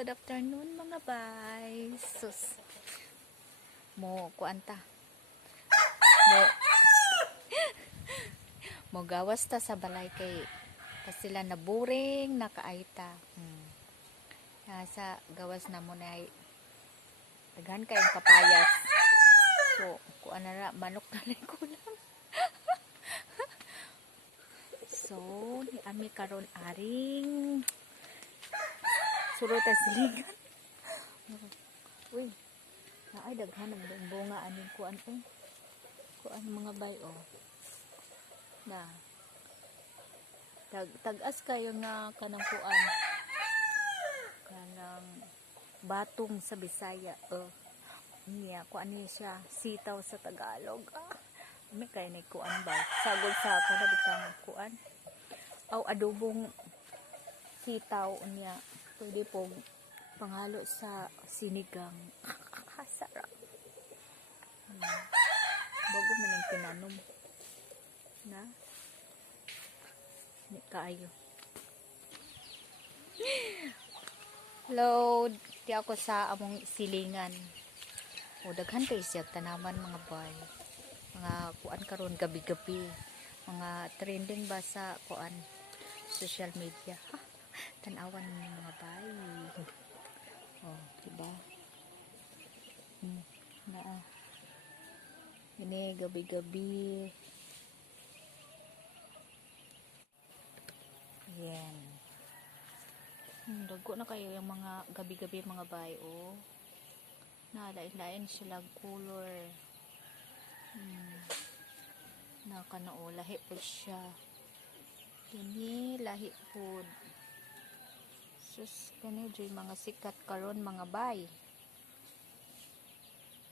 good afternoon mga bay. Sus. Mo kuanta. Mo gawas ta sa balay kay sila na boring nakaayta. Sa gawas na mo na daghan kayong papayas. So, kuan na manok na lang kulang. So, ni ami karon aring surutan siligan. Uy, naay daghan ng bunga aning kuan kuan mga bay na tagas kayo nga kanang kuan kanang batong sa Bisaya niya kuan ni siya sitaw sa Tagalog may kay ni kuan ba sagol sa kada bitang kuan aw adobong sitaw niya pwede pong panghalo sa sinigang sarap bago man ang tinanom na ni kaayo. Hello, di ako sa among silingan daghan kay siya tanaman mga bay mga kuan karon gabi-gabi mga trending ba sa kuan social media tanawan ni mga bay diba ini gabi-gabi yan dago na kayo yung mga gabi-gabi mga bay na lain-lain sila color na kanao lahi po siya kini lahi po sus kani joy mga sikat karon mga bay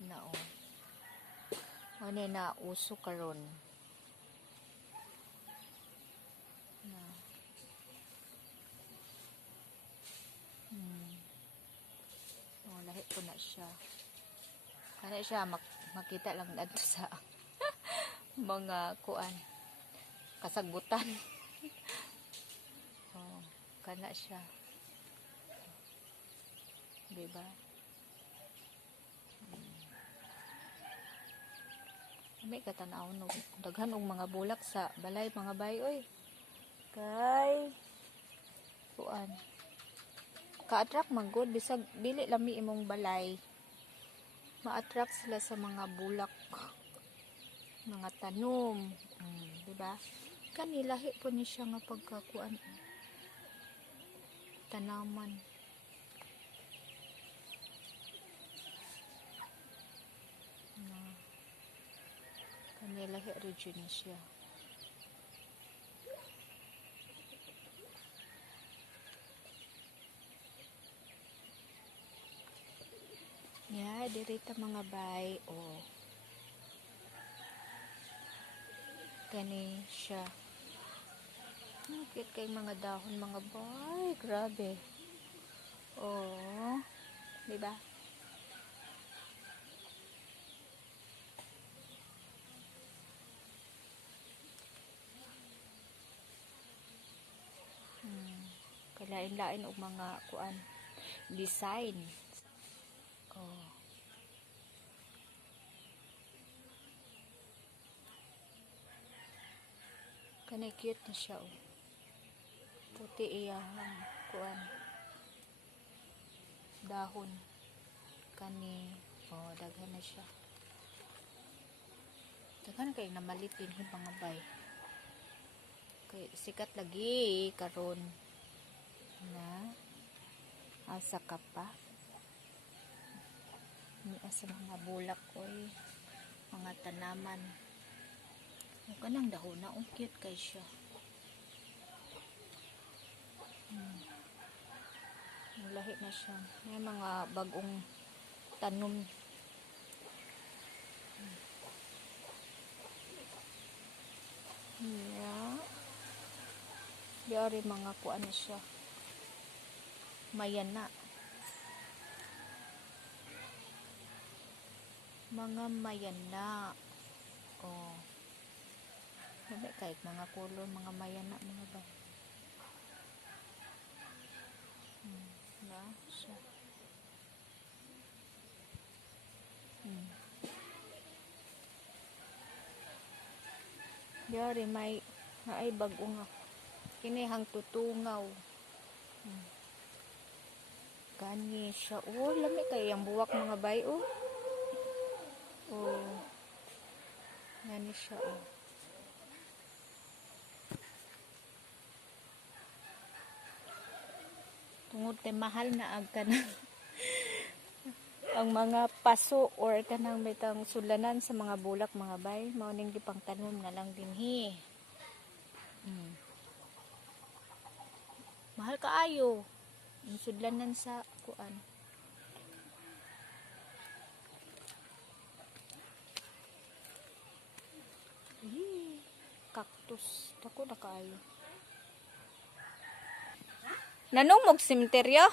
na ano na uso karon na lahi po na siya kana siya makita lang dito sa mga kuan kasagbutan kana siya diba may katanaw no daghan og mga bulak sa balay mga bay oy kay kuan ka-attract man good bisag dili lami imong balay ma-attract sila sa mga bulak mga tanom diba kanilahi po ni siya nga pagkakuan tanaman kanilahi region ni siya dirita mga bay kani siya nakit kay mga dahon mga bay grabe diba kalain-lain og mga kuan design kani cute na siya puti iyahang kuan dahon kani daghan na siya daghan kay namalitin yung mga bay kay sikat lagi karon na asa ka pa ni asa mga bulak mga tanaman kanang dahon na cute kay siya lahi na siya may mga bagong tanom diari mga kuan na siya mayana mga mayana Nabi kahit mga color, mga mayana, mga ba. siya. Yari may ay bago nga. Kinihang tutungaw. Gani siya. Oh, lami kayo yung buwak mga bay. Oh. Oh. Gani siya. Oh. Tungod kay mahal na ag kanang ang mga paso or kanang bitang sulanan sa mga bulak mga bay, mao ning gipang tanom na lang dinhi. Mahal kaayo ang sudlanan sa kuan. Cactus dako na kaayo. Nanong mog sementeryo?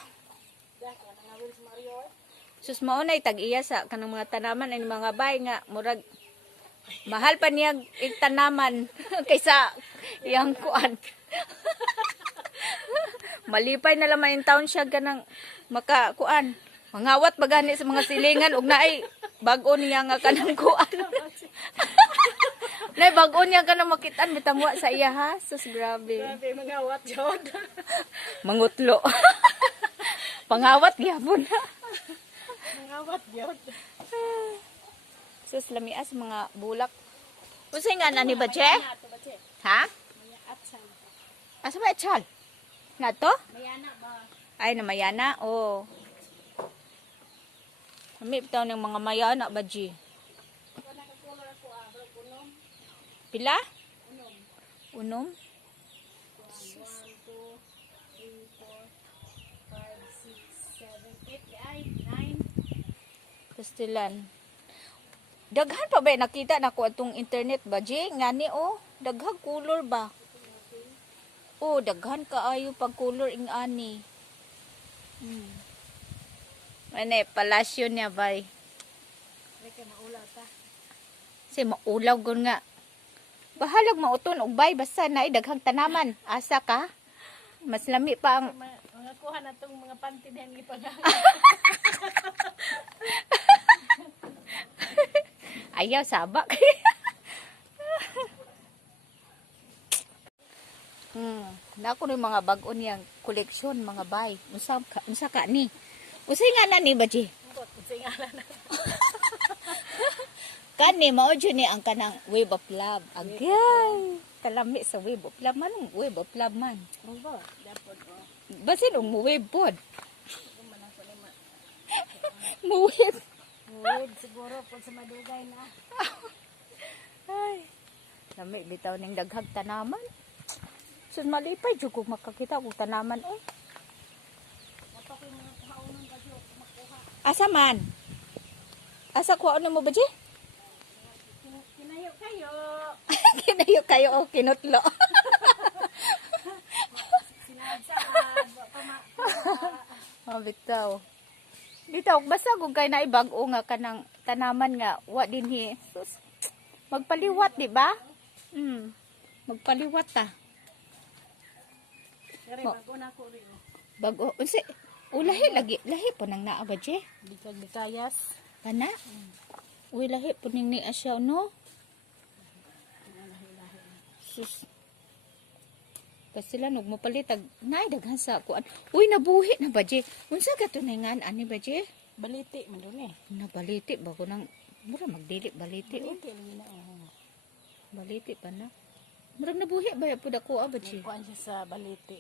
Sus mao nay tag-iya sa kanang mga tanaman ay mga bay nga murag mahal pa niya tanaman kaysa yang kuan. Malipay na lamang yung taon siya kanang maka kuan. Mangawat bagani sa mga silingan ug naay bag-o niya nga kanang kuan. Nay bag-o niya kanang makitaan bitangwa sa iya ha. Sus grabe. Grabe mangawat jud. Mangutlo. Pangawat gyapon na. Mangawat jud. Sus lamias mga bulak. Unsay nga nani ba che? Ha? Maya atsan. Asa ba echal? Nga to? Mayana ba? Ay na mayana. Oh. Kami bitaw ng mga mayana ba ji? Wala ka color ako bro unom. Pila? Unom. Unom? 1 2 3 4 5 6 7 8 ay 9. Pastilan. Daghan pa ba nakita na ko atong internet ba ji? Ngani oh, daghang color ba? Oh, daghan kaayo pag color ing ani. Ane palasyo niya bay. Reka maula ta. Si maulaw gon nga. Bahalag mauton og bay basta na daghang tanaman. Asa ka? Mas lami pa ang Mga kuha na tong mga panty dihan gipagang. ayaw sabak. Nako ni mga bag-o niyang koleksyon mga bay. Unsa ka ni? Usay nga na ni ba ji? Bot singalan na. Kani mao jud ni ang kanang wave of love. Agay. Kalami sa wave of love manong wave of love man. Ba, dapat oh. Basin og mo wave pod. Man ako ni ma. Mo wave. Wait, siguro pag sa madugay na. Ay. Lami bitaw ning daghang tanaman. Sus malipay jud kog makakita og tanaman oy. Ato ko yung mga kahaunan kasi makuha. Asa man? Asa kuha mo ba ji? Kinayo kayo. Kinayo kayo o kinutlo. Sinadsaad. Oh, bitaw. Bitaw, basta kung kay na ibag-o nga kanang tanaman nga, wa dinhi. Sus, magpaliwat, di ba? Magpaliwat ta. Kaya bago na ako rin. Bago, unsi, lahi lagi, lahi po nang naa ba, je? Di kag ditayas. Ana? Uy, lahi po ning ni asya, no? Sus. Pasila nog mapalitag nay daghan sa kuan. Uy nabuhi na ba je? Unsa ka tuningan ani ba je? Baliti man dun eh. Nabaliti ba ko nang mura magdili baliti o. Baliti lang na. Baliti pa na. Murag nabuhi ba pud ako ba je? Kuan siya sa baliti.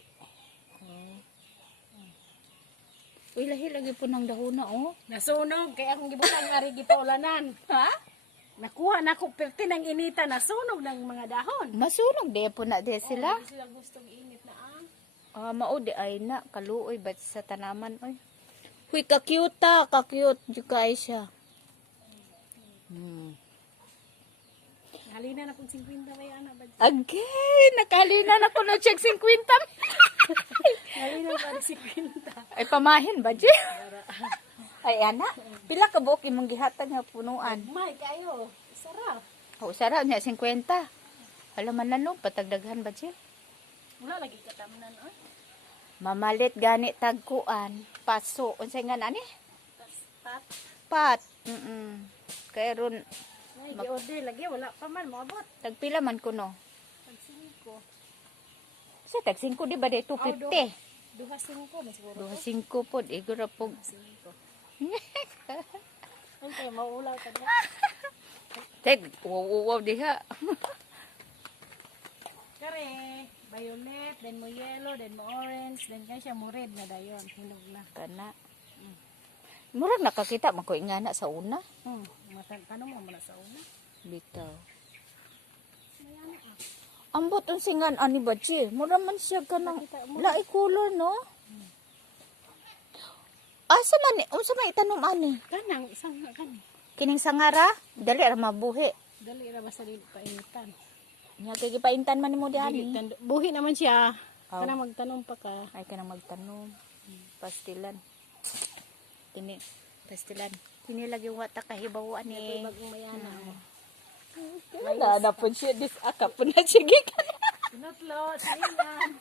Uy lahi lagi po nang dahuna oh. Nasunog kay akong gibutang nga rin gipaulanan. Ha? Nakuha na ko perti ng inita, nasunog ng mga dahon. Masunog de po na de sila. Hindi sila gustong init na Mao di ay na kaluoy bat sa tanaman oy. Huy ka-cute ta, ka-cute jud kay siya. Halina na kung 50 may ana ba? Agay, nakalina na ko na check 50. Halina pa 50. Ay pamahin ba je? Ay ana, pila ka buok imong gihatag nga punuan? May kayo, sarap. O sara nya 50. Alaman na no patagdaghan ba je? Wala lagi katamnan oy. Mamalit gani tagkuan. Paso. Unsay nga ani? Pat. Pat. Kaya ron, Ay, gi-order lagi. Wala pa man. Maabot. tagpila man ko no. Pag-5. Kasi tag 5 di ba day 250? Duha 5 na siguro. Duha 5 pod. Igura po. 5. Okay, mauulaw ka na. Tag, wow diha. Kare, violet, then mo yellow, then mo orange, then kaya siya mo red na dayon. Hinog na. Kana. Murag nakakita man ko ingana sa una. Tanong mo muna sa una. Bitaw. Mayan ah. Ambot ang singan ani ba chi? Mura man siya kanang lain color no? Asa man unsa may itanom ani? Kanang, isang kanang. Kining sangara, dali ra mabuhi. Dali ra basta dili painitan. Nya kay gipaintan man nimo diani. Buhi naman siya. Aw. Kana magtanong pa ka. Ay kanang magtanom. Pastilan. Kini pastilan. Kini lagi wata kahibaw Ito ani. bagong mayana. Wala na po siya dis aka po na sige ka. Pinutlo, silingan.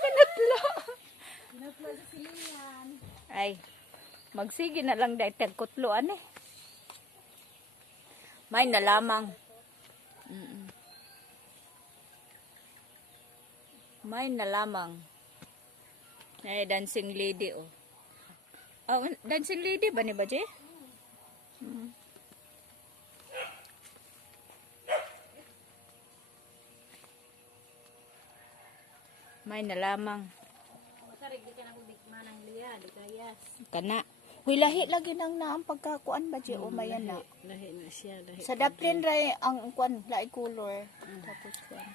Pinutlo. Pinutlo sa silingan. Ay, magsige na lang dahil tagkutloan eh. May na lamang. May na lamang. Ay, dancing lady oh. Oh, dancing lady ba ni Baje? May na lamang. Matarig di ka na bigman ng liya, di kayas. Kana. Huy, lahi lagi nang na ang pagkakuan ba, Je? O mayan na. Lahi na siya. Lahi. Sa daplin ray ang kuan, lahi color. Tapos kuan.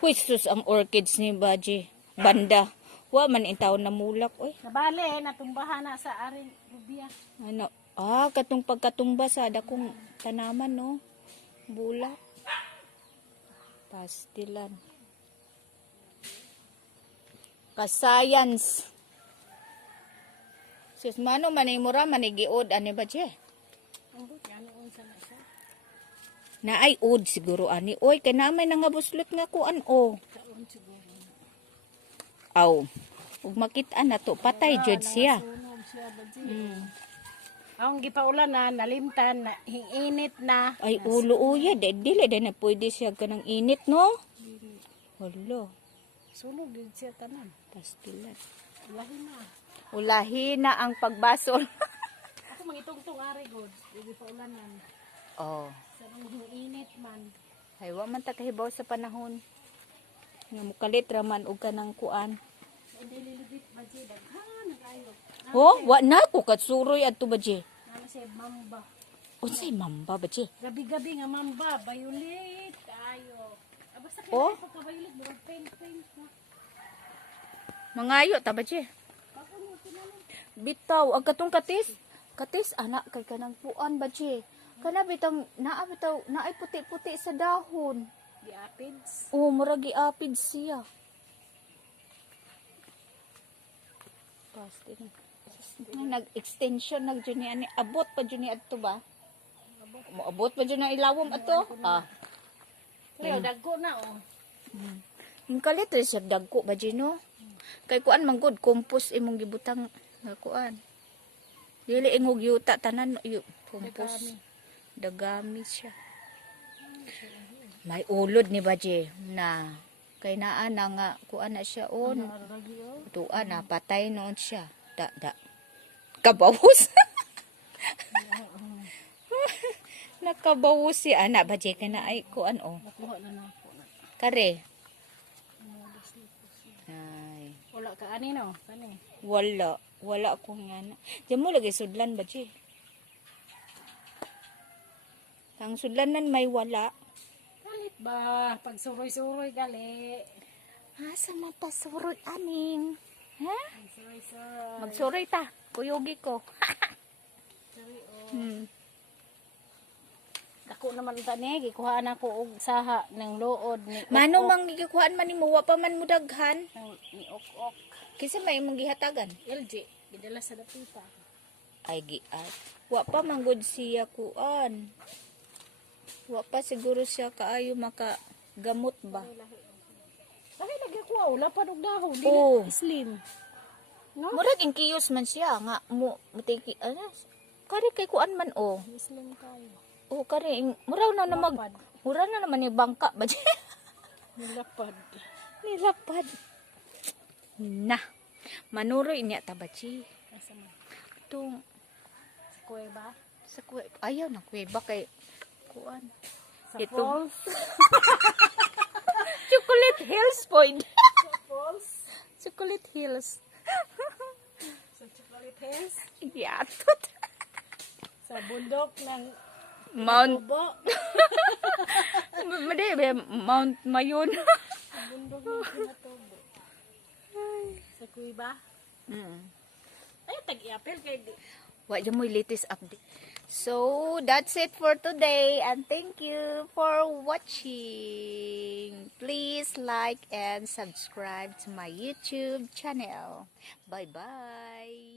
Huy, sus ang orchids ni Baji. Banda. Wa man intaw na mulak. Uy, Nabali, natumbahan na sa aring rubia. ano. Ah, katong pagkatumba sa dakong tanaman, no? Bulak. Pastilan. Ka-science. Sus, mano manimura manigiod ani ba je? Ang buti, ano unsa na siya? Na ay ud siguro ani. Oy, kay namay nga buslot nga kuan o. Kaon siguro. Aw. Ug makita na to, patay jud siya. Sunog siya, badji. Ang gipaulan na, nalimtan, na, init na. Ay ulo uya, dili na pwede siya kanang init, no? Hello. Sunog din siya tanan. Pastilan. Lahi na. Ulahi na ang pagbasol. Ako mangitong-tong ari god. Hindi pa ulanan. Oh. Sa nung init man. Ay wa man ta kahibaw sa panahon. Nga mukalit raman og kanang kuan. Hindi lilibit badji daghan kayo. Oh, wa na ko katsuroy adto ba je? Nana siya mamba. Unsay mamba ba je? Gabi-gabi nga mamba, violet kayo. Basta Oh? kaya pagka-violet, murag pink na. Mangayo ta ba je? Bako mo tinanong. Bitaw ang katong katis. Katis anak kay kanang puan ba je? Kana bitang naa bitaw naay puti-puti sa dahon. Di apids. Oh, murag giapid siya. Pasti nag-extension nag jud ani abot pa jud ni adto ba? Moabot pa jud na ilawom ato. Ah. Pero dagko na oh. Yung kalit rin siya dagko ba jud no? Kay kuan man gud compost imong gibutang nga kuan. Dili ingog yuta tanan compost. Dagami siya. May ulod ni Baje na kay naa na nga kuan na siya on. Lagi oh. Tuan na patay noon siya. Da. Kabawos. Nakabawos siya. Anak Baje ka na ay kuan o. Nakuha na ako na. Kare. Ay. Wala ka ani no? Kani. Wala. Wala ko nga na. Diyan mo lagi sudlan Baje. Ang sudlanan may wala. Galit ba? Pag suroy-suroy gali. Asa mapasuroy aning? Ha? Suroy-suroy. Magsuroy ta. Kuyogi ko. Suroy oh. Dako naman tani, gikuhaan ako og saha ng luod ni Mano mang gikuhaan man nimo wa pa man mo daghan. ni ok. Kasi may imong gihatagan. LG, gidala sa dapita. Ay giat. Wa pa manggod siya kuan. Wa pa siguro siya kaayo maka gamot ba. Wow, lapad og dahon. Dili Oh. slim. No? Murag ang kiyos man siya nga mo mutiki ano kari kay kuan man oh. Slim kayo. Oh kari muraw na mag Lapad. mura na naman yung bangka ba diya? Nilapad. Nilapad. Na. Manuroy niya tabachi. Asa man? Itong Sa kuweba? sa ayaw na kuweba kay kuan. Sa Ito. falls? Chocolate Hills point. Sa falls? Chocolate Hills. Sa chocolate hills? Yatot. Sa bundok ng Mount Tubo? Madi ba Mount Mayon. Sa bundok ng Pinatubo? Sa kuweba? Ay, tag-i-apel kay di. Wa yung mo latest update. So, that's it for today and thank you for watching. Please like and subscribe to my YouTube channel. Bye-bye.